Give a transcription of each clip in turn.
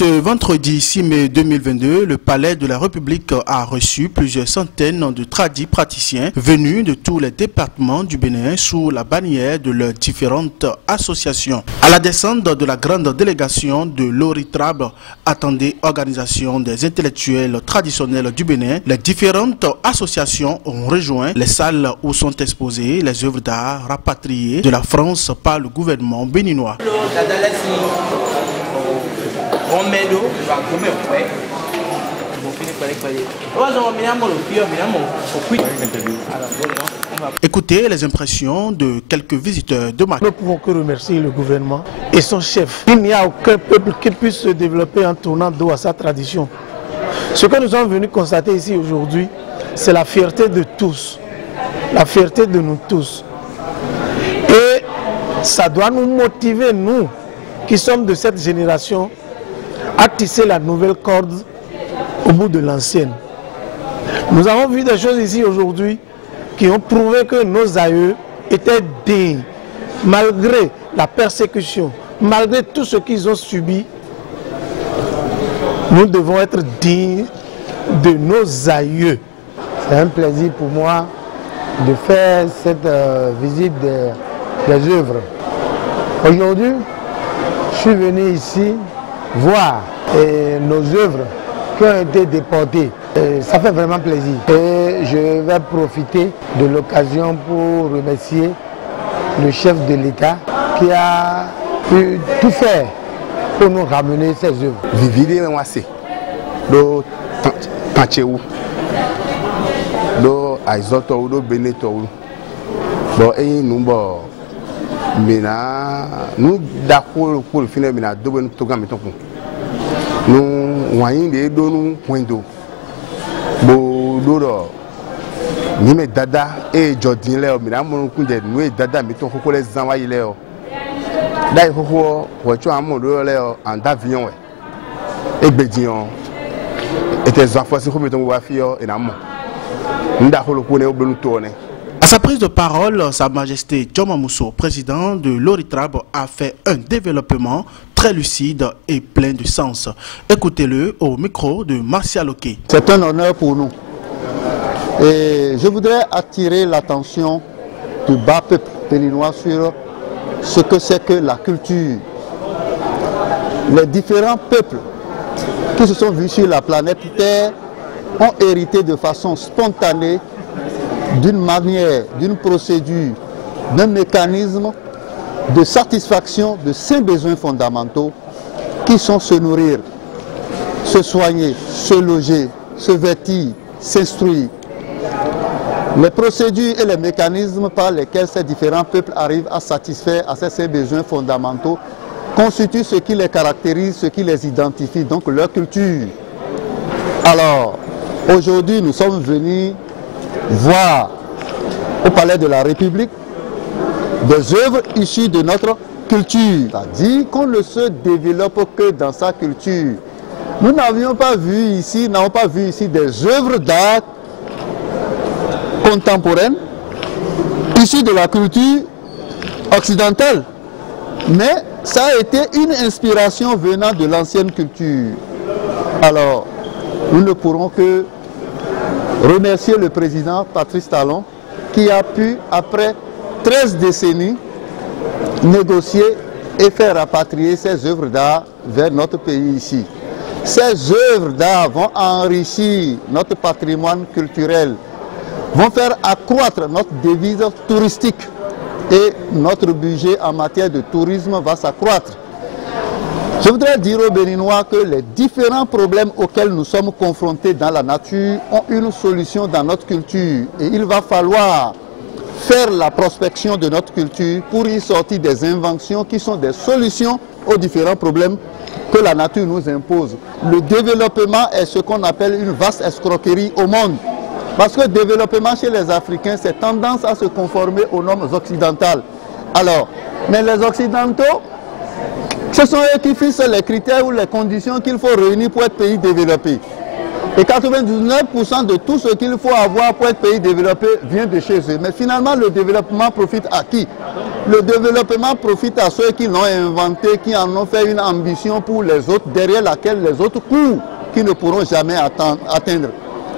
Ce vendredi 6 mai 2022, le Palais de la République a reçu plusieurs centaines de tradis praticiens venus de tous les départements du Bénin sous la bannière de leurs différentes associations. À la descente de la grande délégation de l'Oritrab, attendée organisation des intellectuels traditionnels du Bénin, les différentes associations ont rejoint les salles où sont exposées les œuvres d'art rapatriées de la France par le gouvernement béninois. Écoutez les impressions de quelques visiteurs de Maquis. Nous ne pouvons que remercier le gouvernement et son chef. Il n'y a aucun peuple qui puisse se développer en tournant dos à sa tradition. Ce que nous sommes venus constater ici aujourd'hui, c'est la fierté de tous, la fierté de nous tous. Et ça doit nous motiver, nous, qui sommes de cette génération, à tisser la nouvelle corde au bout de l'ancienne. Nous avons vu des choses ici aujourd'hui qui ont prouvé que nos aïeux étaient dignes, malgré la persécution, malgré tout ce qu'ils ont subi. Nous devons être dignes de nos aïeux. C'est un plaisir pour moi de faire cette visite des œuvres. Aujourd'hui, je suis venu ici voir nos œuvres qui ont été déportées. Ça fait vraiment plaisir. Et je vais profiter de l'occasion pour remercier le chef de l'État qui a pu tout faire pour nous ramener ces œuvres. Vividi Mwase, do Tancheou, do Aizoto, do Beneto, do Numbo. Nous d'accord pour le final, mais nous devons nous voyons des dons point d'eau. Nous mettons dada et Jordin Léo, mais nous nous dada mettons les envoyer Léo. D'ailleurs, voiture à mon Léo en avion et Bédion. Et tes enfants, c'est comme ton wafio et l'amour. Nous d'accord pour nous tourner. À sa prise de parole, Sa Majesté Djoma Mousso, président de l'Oritrab, a fait un développement très lucide et plein de sens. Écoutez-le au micro de Martial Oké. C'est un honneur pour nous. Et je voudrais attirer l'attention du bas peuple béninois sur ce que c'est que la culture. Les différents peuples qui se sont vus sur la planète Terre ont hérité de façon spontanée d'une manière, d'une procédure, d'un mécanisme de satisfaction de ces besoins fondamentaux qui sont se nourrir, se soigner, se loger, se vêtir, s'instruire. Les procédures et les mécanismes par lesquels ces différents peuples arrivent à satisfaire à ces besoins fondamentaux constituent ce qui les caractérise, ce qui les identifie, donc leur culture. Alors, aujourd'hui, nous sommes venus voir au Palais de la République des œuvres issues de notre culture. C'est-à-dire qu'on ne se développe que dans sa culture. Nous n'avons pas vu ici des œuvres d'art contemporaines issues de la culture occidentale. Mais ça a été une inspiration venant de l'ancienne culture. Alors, nous ne pourrons que remercier le président Patrice Talon qui a pu, après 13 décennies, négocier et faire rapatrier ces œuvres d'art vers notre pays ici. Ces œuvres d'art vont enrichir notre patrimoine culturel, vont faire accroître notre devise touristique et notre budget en matière de tourisme va s'accroître. Je voudrais dire aux Béninois que les différents problèmes auxquels nous sommes confrontés dans la nature ont une solution dans notre culture. Et il va falloir faire la prospection de notre culture pour y sortir des inventions qui sont des solutions aux différents problèmes que la nature nous impose. Le développement est ce qu'on appelle une vaste escroquerie au monde. Parce que le développement chez les Africains, c'est tendance à se conformer aux normes occidentales. Alors, mais les Occidentaux, ce sont eux qui fixent les critères ou les conditions qu'il faut réunir pour être pays développé. Et 99% de tout ce qu'il faut avoir pour être pays développé vient de chez eux. Mais finalement, le développement profite à qui? Le développement profite à ceux qui l'ont inventé, qui en ont fait une ambition pour les autres, derrière laquelle les autres courent, qui ne pourront jamais atteindre.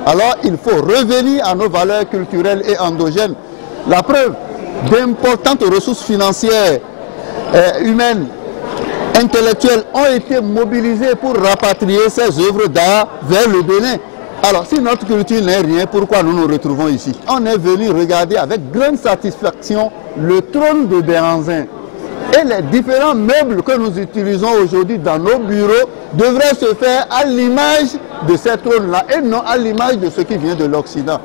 Alors, il faut revenir à nos valeurs culturelles et endogènes. La preuve, d'importantes ressources financières, humaines, intellectuelles ont été mobilisées pour rapatrier ces œuvres d'art vers le Bénin. Alors, si notre culture n'est rien, pourquoi nous nous retrouvons ici? On est venu regarder avec grande satisfaction le trône de Béhanzin. Et les différents meubles que nous utilisons aujourd'hui dans nos bureaux devraient se faire à l'image de ces trônes-là et non à l'image de ce qui vient de l'Occident.